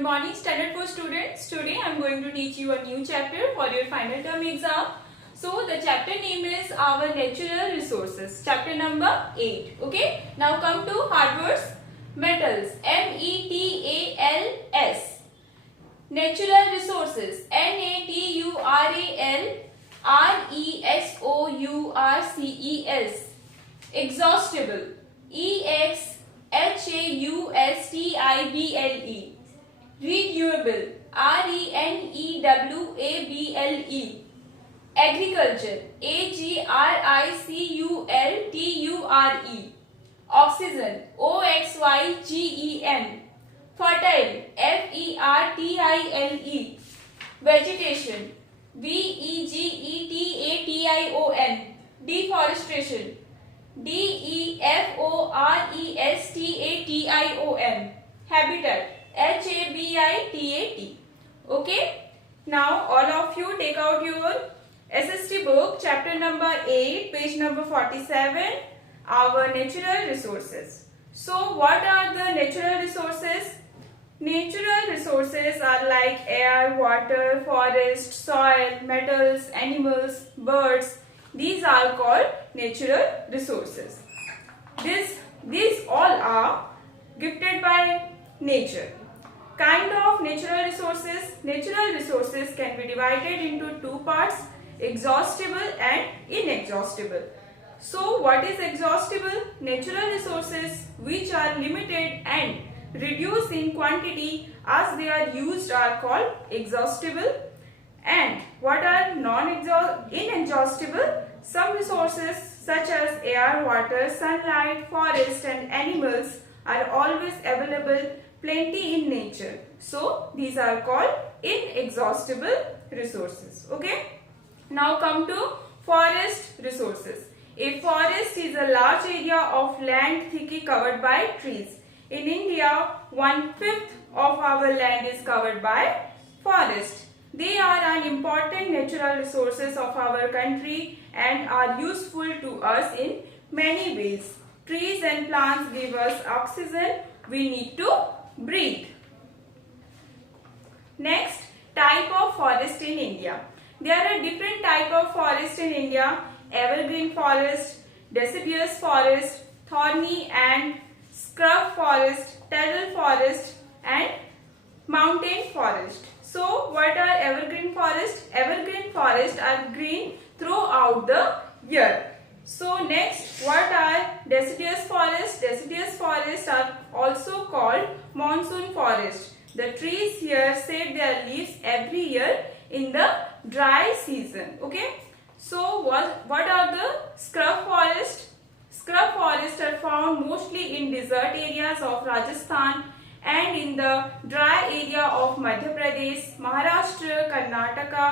Good morning, Standard 4 students. Today I am going to teach you a new chapter for your final term exam. So the chapter name is Our Natural Resources. Chapter number 8. Okay. Now come to hard words. Metals. METALS. Natural Resources. NATURALRESOURCES. Exhaustible. EXHAUSTIBLE. Renewable. RENEWABLE. Agriculture. AGRICULTURE. Oxygen. OXYGEN. Fertile. FERTILE. Vegetation. VEGETATION. Deforestation. DEFORESTATION. Habitat. HABITAT. Okay. Now all of you take out your SST book, chapter number 8, page number 47, Our Natural Resources. So what are the natural resources? Natural resources are like air, water, forest, soil, metals, animals, birds. These are called natural resources. These all are gifted by nature. Kind of natural resources. Natural resources can be divided into two parts, exhaustible and inexhaustible. So what is exhaustible? Natural resources which are limited and reduced in quantity as they are used are called exhaustible. And what are inexhaustible? Some resources such as air, water, sunlight, forest and animals are always available plenty in nature. So these are called inexhaustible resources. Okay. Now come to forest resources. A forest is a large area of land thickly covered by trees. In India, 1/5 of our land is covered by forest. They are an important natural resources of our country and are useful to us in many ways. Trees and plants give us oxygen we need to breathe. Next, type of forest in India. There are different type of forest in India: evergreen forest, deciduous forest, thorny and scrub forest, tidal forest and mountain forest. So what are evergreen forest? Evergreen forests are green throughout the year. So next, what are deciduous forests? Deciduous forests are also called monsoon forest. The trees here shed their leaves every year in the dry season. Okay. So what are the scrub forests? Scrub forests are found mostly in desert areas of Rajasthan and in the dry area of Madhya Pradesh, Maharashtra, Karnataka,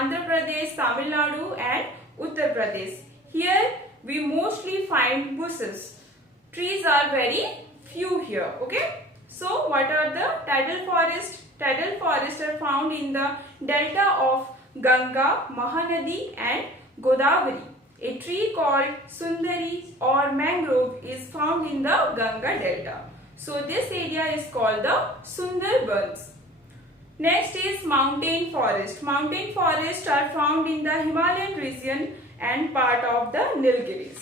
Andhra Pradesh, Tamil Nadu and Uttar Pradesh. Here we mostly find bushes. Trees are very few here. Okay. So what are the tidal forests? Tidal forests are found in the delta of Ganga, Mahanadi and Godavari. A tree called Sundari or mangrove is found in the Ganga delta. So this area is called the Sundarbans. Next is mountain forest. Mountain forests are found in the Himalayan region and part of the Nilgiris.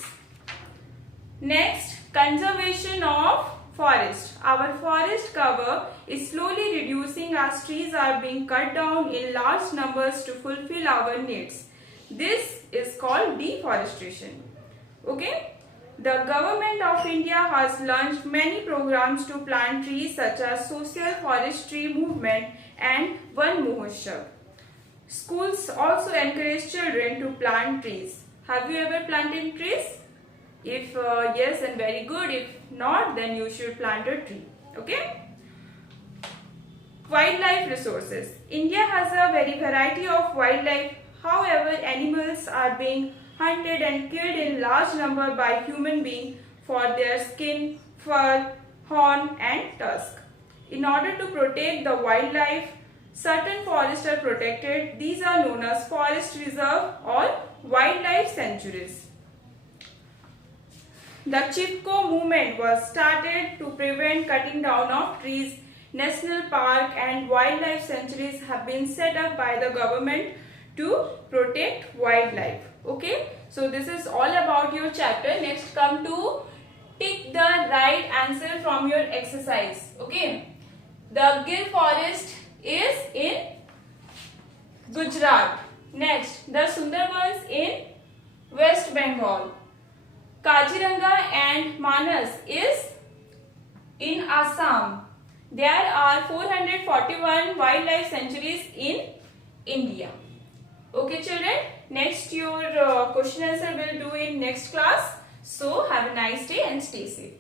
Next, conservation of forest. Our forest cover is slowly reducing as trees are being cut down in large numbers to fulfill our needs. This is called deforestation. Okay. The government of India has launched many programs to plant trees such as Social Forestry Movement and Van Mahotsav. Schools also encourage children to plant trees. Have you ever planted trees? If yes, then very good. If not, then you should plant a tree. Okay. Wildlife resources. India has a very variety of wildlife. However, animals are being hunted and killed in large number by human beings for their skin, fur, horn and tusk. In order to protect the wildlife, certain forests are protected. These are known as forest reserve or wildlife sanctuaries. The Chipko movement was started to prevent cutting down of trees national park and wildlife sanctuaries have been set up by the government to protect wildlife. Okay, so this is all about your chapter. Next, come to pick the right answer from your exercise. Okay, the Gir forest is in Gujarat. Next, the Sundarbans in West Bengal. Kaziranga and Manas is in Assam. There are 441 wildlife sanctuaries in India. Okay children, next your question answer will do in next class. So have a nice day and stay safe.